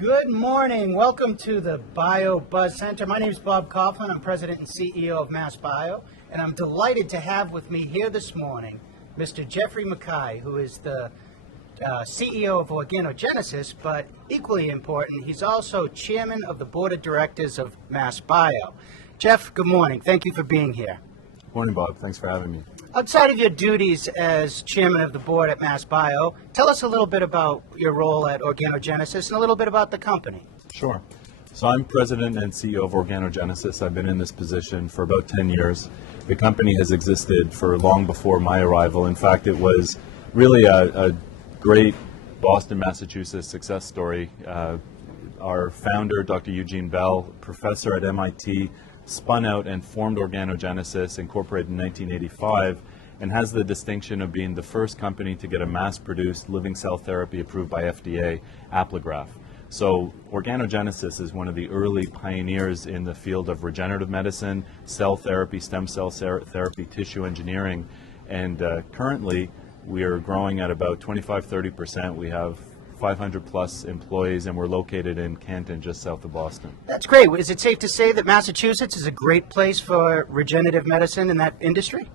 Good morning. Welcome to the Bio Buzz Center. My name is Bob Coughlin. I'm President and CEO of MassBio, and I'm delighted to have with me here this morning Mr. Geoff MacKay, who is the CEO of Organogenesis, but equally important, he's also Chairman of the Board of Directors of MassBio. Geoff, good morning. Thank you for being here. Morning, Bob. Thanks for having me. Outside of your duties as chairman of the board at MassBio, tell us a little bit about your role at Organogenesis and a little bit about the company. Sure. So I'm president and CEO of Organogenesis. I've been in this position for about 10 years. The company has existed for long before my arrival. In fact, it was really a great Boston, Massachusetts success story. Our founder, Dr. Eugene Bell, professor at MIT, spun out and formed Organogenesis, incorporated in 1985, and has the distinction of being the first company to get a mass-produced living cell therapy approved by FDA, Apligraph. So Organogenesis is one of the early pioneers in the field of regenerative medicine, cell therapy, stem cell therapy, tissue engineering, and currently we are growing at about 25-30%. We have 500 plus employees, and we're located in Canton, just south of Boston. That's great. Is it safe to say that Massachusetts is a great place for regenerative medicine in that industry?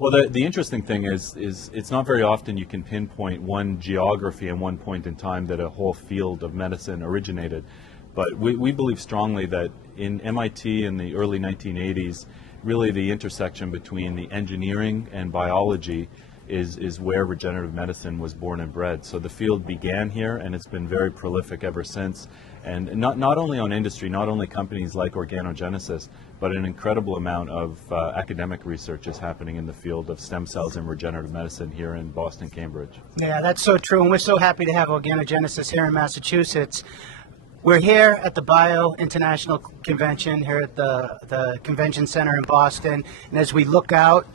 Well, the interesting thing is it's not very often you can pinpoint one geography and one point in time that a whole field of medicine originated. But we believe strongly that in MIT in the early 1980s, really the intersection between the engineering and biology is where regenerative medicine was born and bred. So the field began here, and it's been very prolific ever since. And not only on industry, not only companies like Organogenesis, but an incredible amount of academic research is happening in the field of stem cells and regenerative medicine here in Boston, Cambridge. Yeah, that's so true, and we're so happy to have Organogenesis here in Massachusetts. We're here at the Bio International Convention here at the Convention Center in Boston, and as we look out,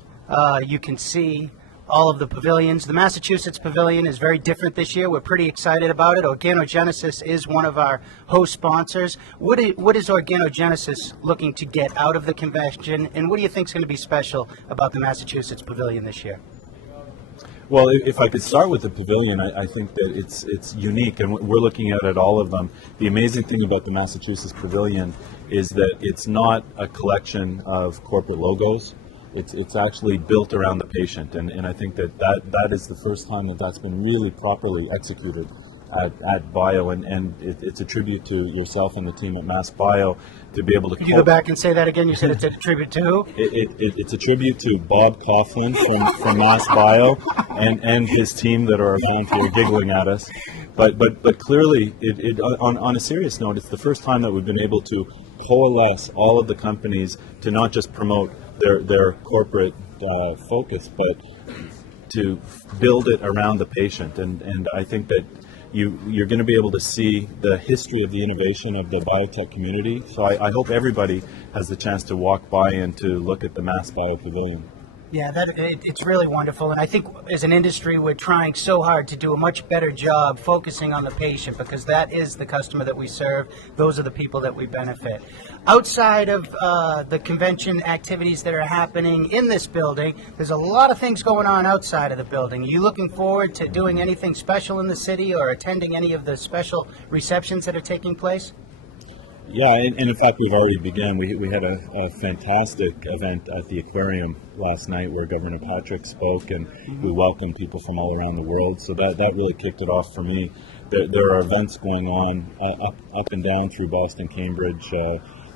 you can see all of the pavilions. The Massachusetts Pavilion is very different this year. We're pretty excited about it. Organogenesis is one of our host sponsors. What is Organogenesis looking to get out of the convention, and what do you think is going to be special about the Massachusetts Pavilion this year? Well, if I could start with the pavilion, I think that it's unique, and we're looking at all of them. The amazing thing about the Massachusetts Pavilion is that it's not a collection of corporate logos. It's actually built around the patient, and I think that is the first time that's been really properly executed at Bio, and it's a tribute to yourself and the team at MassBio to be able to... Could you go back and say that again? You said it's a tribute to who? It's a tribute to Bob Coughlin from MassBio and his team that are around here giggling at us. But clearly, on a serious note, it's the first time that we've been able to coalesce all of the companies to not just promote their corporate focus, but to build it around the patient. And I think that you're going to be able to see the history of the innovation of the biotech community. So I hope everybody has the chance to walk by and to look at the MassBio Pavilion. Yeah, it's really wonderful, and I think as an industry we're trying so hard to do a much better job focusing on the patient, because that is the customer that we serve. Those are the people that we benefit. Outside of the convention activities that are happening in this building, there's a lot of things going on outside of the building. Are you looking forward to doing anything special in the city or attending any of the special receptions that are taking place? Yeah, and in fact, we've already begun. We had a fantastic event at the aquarium last night where Governor Patrick spoke, and we welcomed people from all around the world. So that really kicked it off for me. There are events going on up and down through Boston, Cambridge.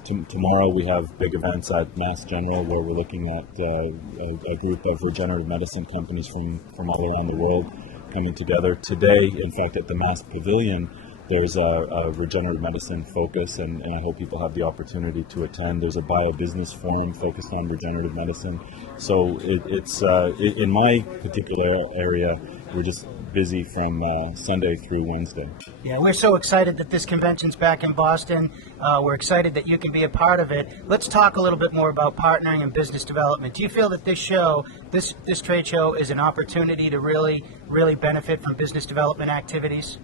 Tomorrow we have big events at Mass General where we're looking at a group of regenerative medicine companies from all around the world coming together. Today, in fact, at the Mass Pavilion, there's a regenerative medicine focus, and I hope people have the opportunity to attend. There's a bio-business forum focused on regenerative medicine. So it's in my particular area, we're just busy from Sunday through Wednesday. Yeah, we're so excited that this convention's back in Boston. We're excited that you can be a part of it. Let's talk a little bit more about partnering and business development. Do you feel that this show, this trade show, is an opportunity to really benefit from business development activities?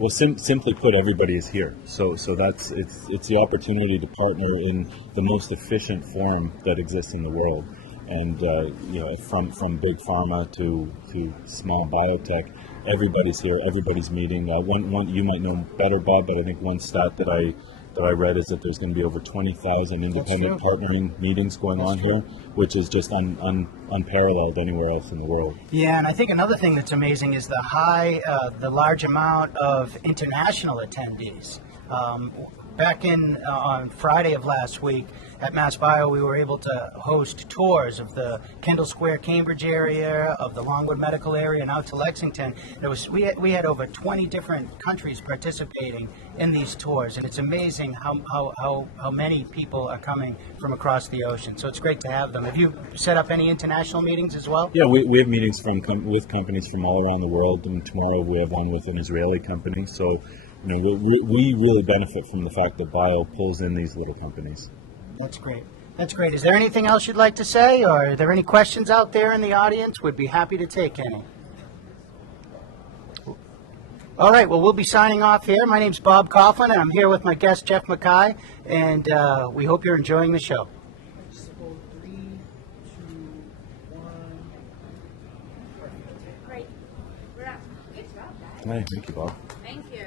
Well, simply put, everybody is here. So that's it's the opportunity to partner in the most efficient forum that exists in the world. And from big pharma to small biotech, everybody's here, everybody's meeting. One you might know better, Bob, but I think one stat that I read is that there's going to be over 20,000 independent partnering meetings going on here, which is just unparalleled anywhere else in the world. Yeah, and I think another thing that's amazing is the large amount of international attendees. Back on Friday of last week at MassBio, we were able to host tours of the Kendall Square, Cambridge area, of the Longwood Medical area, and out to Lexington. We had over 20 different countries participating in these tours, and it's amazing how many people are coming from across the ocean. So it's great to have them. Have you set up any international meetings as well? Yeah, we have meetings with companies from all around the world, and tomorrow we have one with an Israeli company. So, we really benefit from the fact that bio pulls in these little companies. That's great. That's great. Is there anything else you'd like to say, or are there any questions out there in the audience? We'd be happy to take any. All right, well, we'll be signing off here. My name's Bob Coughlin, and I'm here with my guest, Geoff MacKay, and we hope you're enjoying the show. 3, 2, 1. Great. We're up. Good job, guys. Hey, thank you, Bob. Thank you.